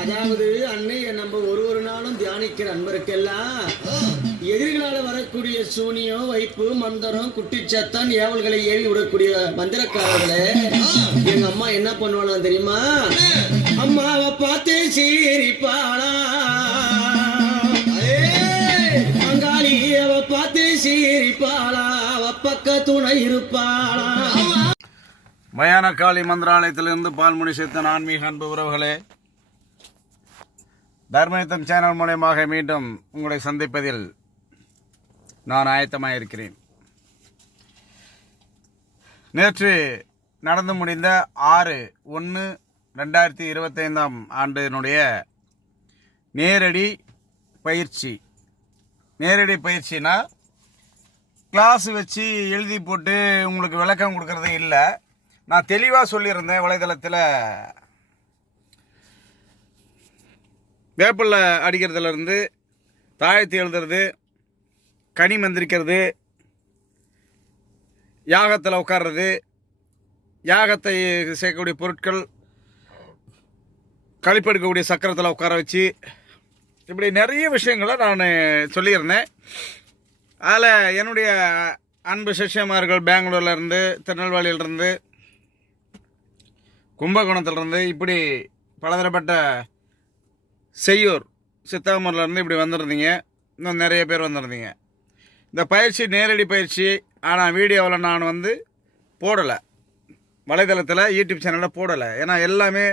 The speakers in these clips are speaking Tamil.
அதாவது அன்னைய நம்ம ஒரு நாளும் தியானிக்கிற அன்பருக்கெல்லாம் எதிர்களால வரக்கூடிய சூனியம் வைப்பு மந்திரம் குட்டிச்சத்தன் ஏவல்களை ஏவி விடக்கூடிய மந்திரக்காரர்களே எங்க அம்மா என்ன பண்ணுவாங்க தெரியுமா? அம்மாவை பார்த்து சீரிப்பாளா, அங்காளி அவ பார்த்து சீரிப்பாளா, அவ பக்க துணை இருப்பாளா. மயான காளி மந்திராலயத்திலிருந்து பால்முனி சித்தன் ஆன்மீக அன்பு உறவுகளே, தர்மயுத்தம் சேனல் மூலயமாக மீண்டும் உங்களை சந்திப்பதில் நான் ஆயத்தமாக இருக்கிறேன். நேற்று நடந்து முடிந்த 6/1/2025 ஆண்டினுடைய நேரடி பயிற்சினா கிளாஸ் வச்சு எழுதி போட்டு உங்களுக்கு விளக்கம் கொடுக்கறதே இல்லை. நான் தெளிவாக சொல்லியிருந்தேன் வலைதளத்தில். வேப்பில் அடிக்கிறதுலேருந்து தாயத்து எழுதுறது, கனி மந்திரிக்கிறது, யாகத்தில் உட்கார்றது, யாகத்தை சேர்க்கக்கூடிய பொருட்கள், களிப்பெடுக்கக்கூடிய சக்கரத்தில் உட்கார வச்சு, இப்படி நிறைய விஷயங்களை நான் சொல்லியிருந்தேன். அதில் என்னுடைய அன்பு சிஷ்யமார்கள் பெங்களூர்லேருந்து, திருநெல்வேலியிலிருந்து, கும்பகோணத்திலிருந்து, இப்படி பலதரப்பட்ட செய்யூர் சித்தாமூர்லேருந்து இப்படி வந்திருந்தீங்க. இன்னும் நிறைய பேர் வந்திருந்தீங்க. இந்த பயிற்சி நேரடி பயிற்சி. ஆனால் வீடியோவில் நான் போடலை, வலைதளத்தில் யூடியூப் சேனலில் போடலை. ஏன்னா எல்லாமே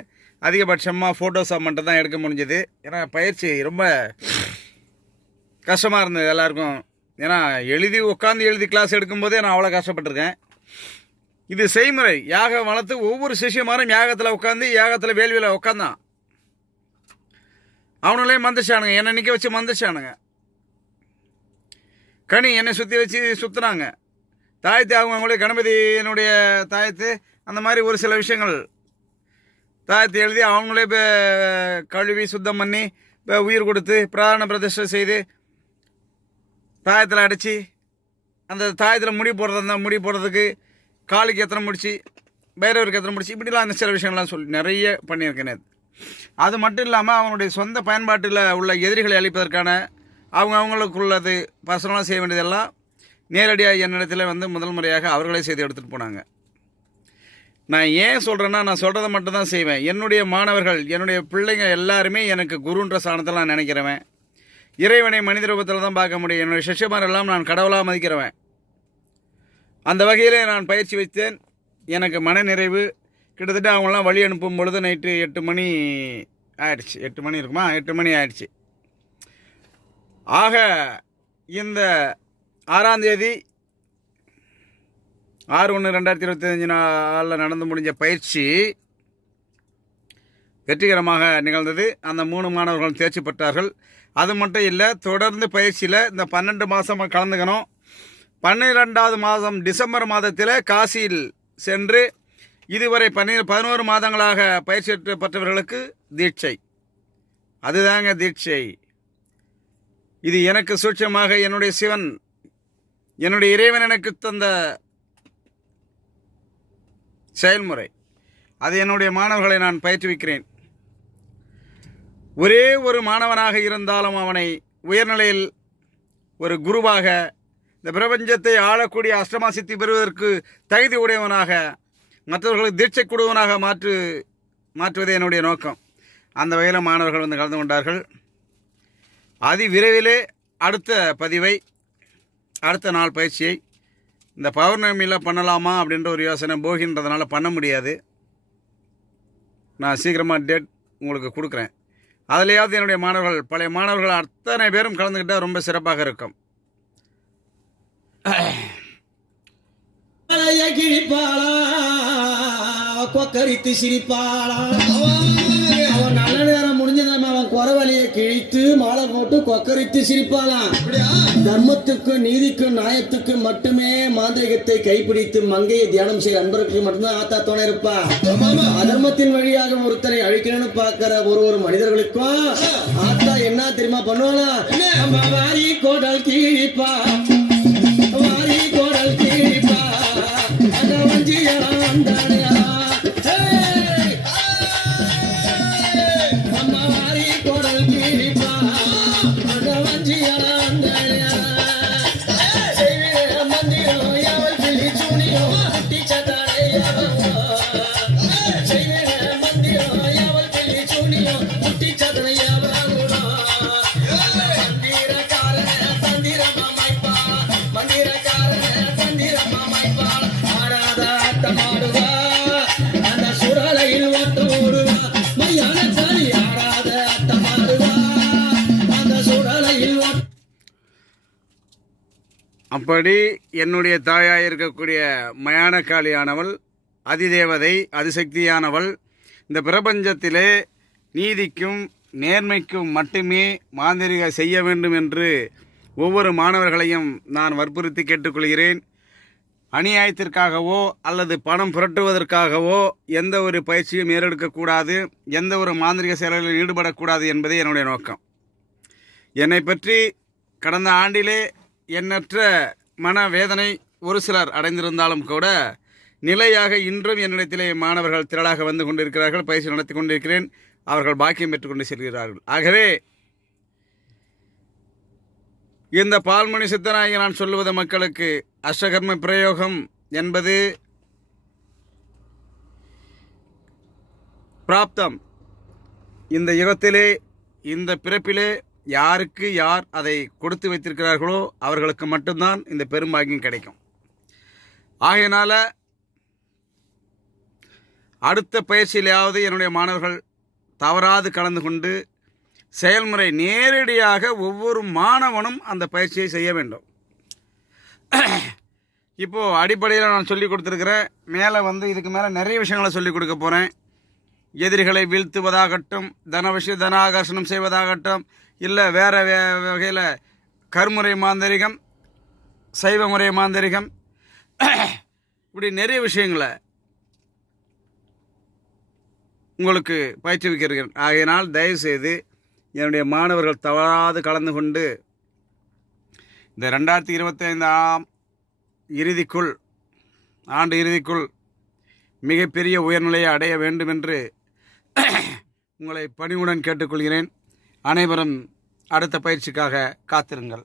அதிகபட்சமாக ஃபோட்டோஸாக மட்டும் தான் எடுக்க முடிஞ்சது. ஏன்னா பயிற்சி ரொம்ப கஷ்டமாக இருந்தது எல்லாருக்கும். ஏன்னா உட்காந்து எழுதி கிளாஸ் எடுக்கும்போதே நான் அவ்வளோ கஷ்டப்பட்டிருக்கேன். இது செய்முறை. யாகம் வளர்த்து ஒவ்வொரு சிஷியமாரும் யாகத்தில் உட்காந்து, யாகத்தில் வேள்வியில் உட்காந்தான். அவனுங்களே மந்திரிச்சானுங்க, என்னை நிற்க வச்சு மந்திரிச்சானுங்க. கனி என்னை சுற்றி வச்சு சுற்றுனாங்க. தாயத்து அவங்களே கணபதி என்னுடைய தாயத்து, அந்த மாதிரி ஒரு சில விஷயங்கள் தாயத்து எழுதி அவங்களே கழுவி சுத்தம் பண்ணி உயிர் கொடுத்து பிராண பிரதிஷ்டை செய்து தாயத்தில் அடித்து, அந்த தாயத்தில் முடி போடுறதா முடி போடுறதுக்கு காலுக்கு எத்தனை முடிச்சு, பைரவருக்கு எத்தனை முடிச்சு, இப்படிலாம் அந்த சில விஷயங்கள்லாம் சொல்லி நிறைய பண்ணியிருக்கேன். அது மட்டும் இல்லாமல் அவனுடைய சொந்த பயன்பாட்டில் உள்ள எதிரிகளை அழிப்பதற்கான அவங்களுக்குள்ளது பர்சனலாக செய்ய வேண்டியதெல்லாம் நேரடியாக என்னிடத்தில் முதல் முறையாக அவர்களே செய்து எடுத்துகிட்டு போனாங்க. நான் ஏன் சொல்கிறேன்னா, நான் சொல்கிறத மட்டும்தான் செய்வேன். என்னுடைய மாணவர்கள், என்னுடைய பிள்ளைங்க எல்லாருமே எனக்கு குருன்ற சாணத்தில் நான் நினைக்கிறவன். இறைவனை மனித ரூபத்தில் தான் பார்க்க முடியும். என்னுடைய சிஷ்யமாரெல்லாம் நான் கடவுளாக மதிக்கிறவன். அந்த வகையில் நான் பயிற்சி வைத்தேன். எனக்கு மன நிறைவு. கிட்டத்தட்ட அவங்களாம் வழி அனுப்பும் பொழுது நைட்டு 8 மணி ஆயிடுச்சு. 8 மணி இருக்குமா? 8 மணி ஆயிடுச்சு. ஆக இந்த 6ஆம் தேதி 6/1/2025 நாளில் நடந்து முடிஞ்ச பயிற்சி வெற்றிகரமாக நிகழ்ந்தது. அந்த 3 மாணவர்கள் தேர்ச்சி பெற்றார்கள். அது மட்டும் இல்லை, தொடர்ந்து பயிற்சியில் இந்த 12 மாதமாக கலந்துக்கணும். 12வது மாதம் டிசம்பர் மாதத்தில் காசியில் சென்று இதுவரை 11 மாதங்களாக பயிற்சி பெற்றவர்களுக்கு தீட்சை. அதுதாங்க தீட்சை. இது எனக்கு சூட்சமாக என்னுடைய சிவன், என்னுடைய இறைவன் எனக்கு தந்த செயல்முறை. அது என்னுடைய மாணவர்களை நான் பயிற்றுவிக்கிறேன். ஒரே ஒரு மாணவனாக இருந்தாலும் அவனை உயர்நிலையில் ஒரு குருவாக, இந்த பிரபஞ்சத்தை ஆளக்கூடிய அஷ்டமா சித்தி பெறுவதற்கு தகுதி உடையவனாக, மற்றவர்களுக்கு தீட்சை கொடுவனாக மாற்றுவதே என்னுடைய நோக்கம். அந்த வகையில் மாணவர்கள் கலந்து கொண்டார்கள். விரைவிலே அடுத்த பதிவை, அடுத்த நாள் பயிற்சியை இந்த பௌர்ணமியில் பண்ணலாமா அப்படின்ற ஒரு யோசனை. போகின்றதுனால பண்ண முடியாது. நான் சீக்கிரமாக டேட் உங்களுக்கு கொடுக்குறேன். அதுலேயாவது என்னுடைய மாணவர்கள், பழைய மாணவர்கள் அத்தனை பேரும் கலந்துக்கிட்டால் ரொம்ப சிறப்பாக இருக்கும். கொக்கரித்து சிரிப்பாளா, அவன் நல்ல நேரம் முடிஞ்சதாம அவன் குறவழியை கிழித்து மாலை போட்டு கொக்கரித்து சிரிப்பாளாம். தர்மத்துக்கும் நீதிக்கும் நியாயத்துக்கும் மட்டுமே மாந்திரிகத்தை கைப்பிடித்து மங்கையை தியானம் செய்ய அன்பருக்கு மட்டும்தான் ஆத்தா துணை இருப்பா. அதர்மத்தின் வழியாக ஒருத்தரை அழிக்கணும்னு பார்க்கிற ஒரு மனிதர்களுக்கும் ஆத்தா என்ன தெரியுமா பண்ணுவாளா? வாரி கோடல் கீழிப்பா, வாரி கோடல் கீழிப்பா, அங்க வஞ்சியலாம் தானே. எப்படி என்னுடைய தாயாக இருக்கக்கூடிய மயானக்காளியானவள் அதிதேவதை அதிசக்தியானவள் இந்த பிரபஞ்சத்திலே நீதிக்கும் நேர்மைக்கும் மட்டுமே மாந்திரிக செய்ய வேண்டும் என்று ஒவ்வொரு மாணவர்களையும் நான் வற்புறுத்தி கேட்டுக்கொள்கிறேன். அநியாயத்திற்காகவோ அல்லது பணம் புரட்டுவதற்காகவோ எந்த ஒரு பயிற்சியும் ஏறெடுக்கக்கூடாது, எந்த ஒரு மாந்திரிக செயல்களில் ஈடுபடக்கூடாது என்பதே என்னுடைய நோக்கம். என்னை பற்றி கடந்த ஆண்டிலே எண்ணற்ற மனவேதனை ஒரு சிலர் அடைந்திருந்தாலும் கூட நிலையாக இன்றும் என்னிடத்திலே மாணவர்கள் திரளாக வந்து கொண்டிருக்கிறார்கள். பயிற்சி நடத்தி கொண்டிருக்கிறேன். அவர்கள் பாக்கியம் பெற்றுக்கொண்டு செல்கிறார்கள். ஆகவே இந்த பால்மணி சித்தனாகி நான் சொல்லுவது மக்களுக்கு அஷ்டகர்ம பிரயோகம் என்பது பிராப்தம். இந்த யுகத்திலே இந்த பிறப்பிலே யாருக்கு யார் அதை கொடுத்து வைத்திருக்கிறார்களோ அவர்களுக்கு மட்டும்தான் இந்த பெரும்பாக்கியம் கிடைக்கும். ஆகையினால அடுத்த பயிற்சியிலாவது என்னுடைய மாணவர்கள் தவறாது கலந்து கொண்டு செயல்முறை நேரடியாக ஒவ்வொரு மாணவனும் அந்த பயிற்சியை செய்ய வேண்டும். இப்போது அடிப்படையில் நான் சொல்லி கொடுத்துருக்கிறேன். மேலே இதுக்கு மேலே நிறைய விஷயங்களை சொல்லிக் கொடுக்க போகிறேன். எதிரிகளை வீழ்த்துவதாகட்டும், தன ஆகர்ஷணம் செய்வதாகட்டும், இல்லை வேறு வகையில் கருமுறை மாந்திரிகம், சைவ முறை மாந்திரிகம், இப்படி நிறைய விஷயங்களை உங்களுக்கு பயிற்றுவிக்கிறேன். ஆகையினால் தயவுசெய்து என்னுடைய மாணவர்கள் தவறாது கலந்து கொண்டு இந்த 2025 ஆண்டு இறுதிக்குள் மிகப்பெரிய உயர்நிலையை அடைய வேண்டும் என்று உங்களை பணிவுடன் கேட்டுக்கொள்கிறேன். அனைவரும் அடுத்த பயிற்சிக்காக காத்திருங்கள்.